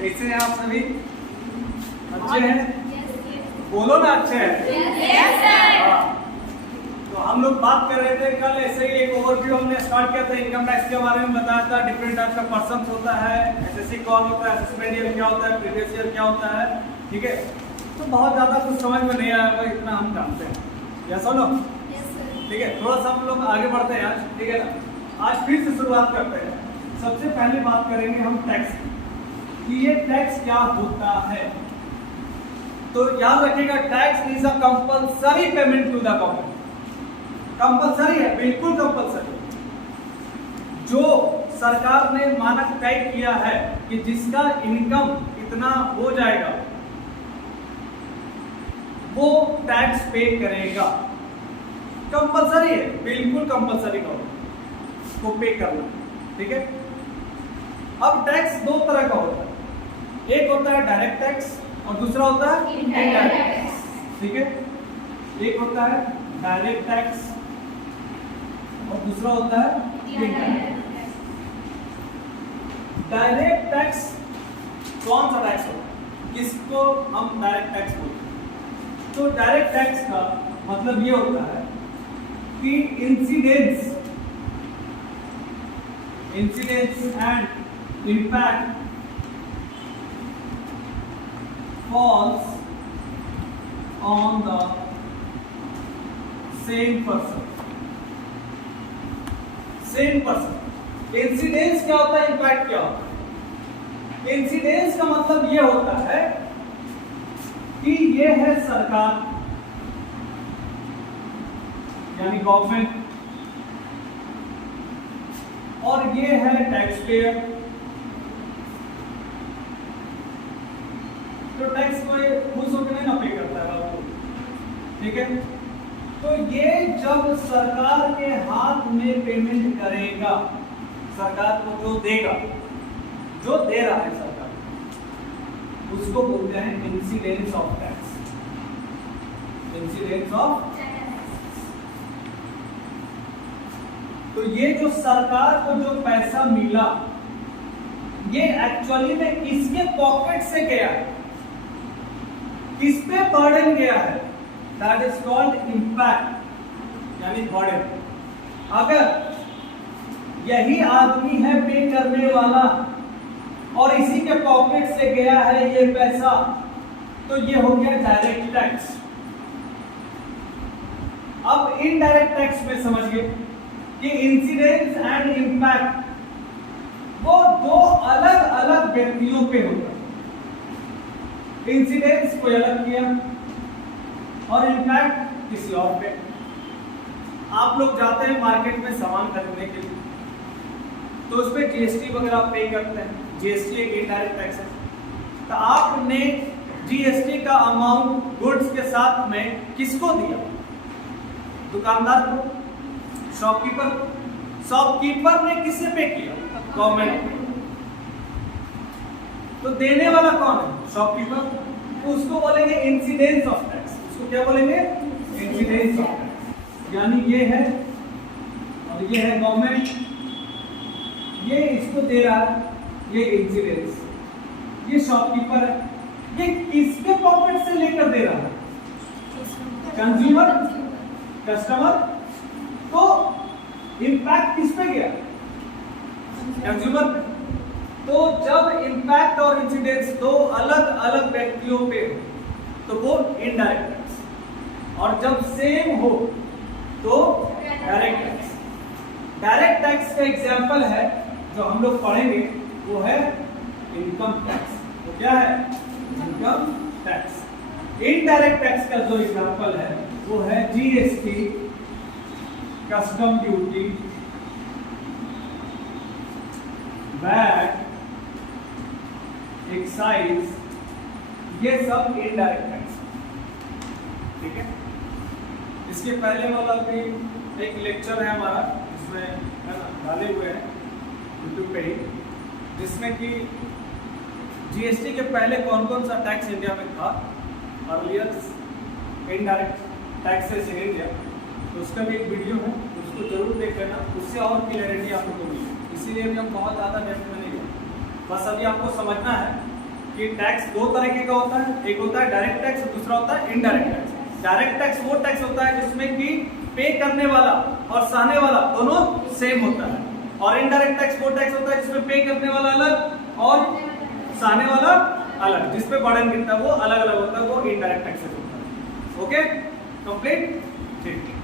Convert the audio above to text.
कैसे हैं आप सभी? अच्छे हैं? बोलो ना, अच्छे हैं। हाँ। तो हम लोग बात कर रहे थे कल, ऐसे ही एक ओवरव्यू हमने स्टार्ट किया था, इनकम टैक्स के बारे में बताया था। डिफरेंट टाइप का पर्सन होता है, एसएससी कौन होता है, असेसमेंट ईयर क्या होता है, प्रीवियस ईयर क्या होता है, ठीक है। तो बहुत ज़्यादा कुछ समझ में नहीं आया होगा, इतना हम जानते हैं। या सुनो, ठीक है। थोड़ा सा हम लोग आगे बढ़ते हैं आज, ठीक है ना। आज फिर से शुरुआत करते हैं। सबसे पहले बात करेंगे हम टैक्स कि ये टैक्स क्या होता है। तो याद रखिएगा, tax is a compulsory payment to the government. Compulsory है, बिल्कुल कंपल्सरी। जो सरकार ने मानक तय किया है कि जिसका इनकम इतना हो जाएगा वो टैक्स पे करेगा। कंपल्सरी है, बिल्कुल कंपल्सरी को पे करना, ठीक है। अब टैक्स दो तरह का होता है, एक होता है डायरेक्ट टैक्स और दूसरा होता है इनडायरेक्ट टैक्स, ठीक है। एक होता है डायरेक्ट टैक्स और दूसरा होता है इनडायरेक्ट टैक्स। डायरेक्ट टैक्स कौन सा टैक्स होता है, किसको हम डायरेक्ट टैक्स बोलते हैं? तो डायरेक्ट टैक्स का मतलब ये होता है कि incidence and impact falls on the same person। Incidence क्या होता है, इम्पैक्ट क्या होता है? इंसिडेंस का मतलब ये होता है कि ये है सरकार यानी गवर्नमेंट और ये है टैक्स पेयर। तो टैक्स को खुश होकर नहीं ना पे करता है बाबू, ठीक है। तो ये जब सरकार के हाथ में पेमेंट करेगा, सरकार को जो देगा, जो दे रहा है सरकार, उसको बोलते हैं incidence of tax. Incidence of तो ये जो सरकार को जो पैसा मिला, ये एक्चुअली में किसके पॉकेट से गया है, किस पे बर्डन गया है, दैट इज कॉल्ड इम्पैक्ट यानी बर्डन। अगर यही आदमी है पे करने वाला और इसी के पॉकेट से गया है ये पैसा, तो ये हो गया डायरेक्ट टैक्स। अब इनडायरेक्ट टैक्स में समझिए कि इंसिडेंस एंड इम्पैक्ट वो दो अलग अलग व्यक्तियों पे होता है। इंसिडेंस कोई अलग किया और इम्पैक्ट किसी और पे। आप लोग जाते हैं मार्केट में सामान खरीदने के लिए, तो उस पर जीएसटी वगैरह पे करते हैं। जीएसटी एक इनडायरेक्ट टैक्स है। तो आपने जीएसटी का अमाउंट गुड्स के साथ में किसको दिया? दुकानदार को, शॉपकीपर को। शॉपकीपर ने किससे पे किया? गवर्नमेंट को। तो देने वाला कौन है? शॉपकीपर। तो उसको बोलेंगे इंसिडेंस ऑफ टैक्स। उसको क्या बोलेंगे? Incidence of tax. यानी ये है और ये है गवर्नमेंट, ये इसको दे रहा है, ये इंसिडेंस। ये शॉपकीपर है, ये किसके पॉकेट से लेकर दे रहा है? Consumer, customer. तो इम्पैक्ट किस पे गया? कंज्यूमर पे। तो जब इम्पैक्ट और इंसिडेंस दो अलग अलग व्यक्तियों पे हो तो वो इनडायरेक्ट टैक्स, और जब सेम हो तो डायरेक्ट टैक्स। डायरेक्ट टैक्स का एग्जांपल है जो हम लोग पढ़ेंगे, वो है इनकम टैक्स। तो क्या है? Income tax. इनडायरेक्ट टैक्स का जो एग्जांपल है वो है GST, custom duty, VAT, excise, ये सब इनडायरेक्ट टैक्स, ठीक है। इसके पहले वाला भी एक लेक्चर है हमारा, इसमें है ना, डाले हुए हैं यूट्यूब पे ही, जिसमें कि जीएसटी के पहले कौन कौन सा टैक्स इंडिया में था, earlier indirect taxes in India. तो उसका भी एक वीडियो है, उसको जरूर देख लेना, उससे और क्लियरिटी आप लोगों को मिलेगी। इसीलिए भी हम बहुत ज़्यादा डेप्थ में नहीं गए, बस अभी आपको समझना है कि टैक्स दो तरीके का होता है, एक होता है डायरेक्ट टैक्स और दूसरा होता है इनडायरेक्ट टैक्स। डायरेक्ट टैक्स वो टैक्स होता है जिसमें कि पे करने वाला और सहने वाला दोनों सेम होता है, और इनडायरेक्ट टैक्स वो टैक्स होता है जिसमें पे करने वाला अलग और सहने वाला अलग, जिसपे बर्डन गिरता है वो अलग अलग होता है, वो इनडायरेक्ट टैक्सेस होता है। ओके, कंप्लीट, ठीक।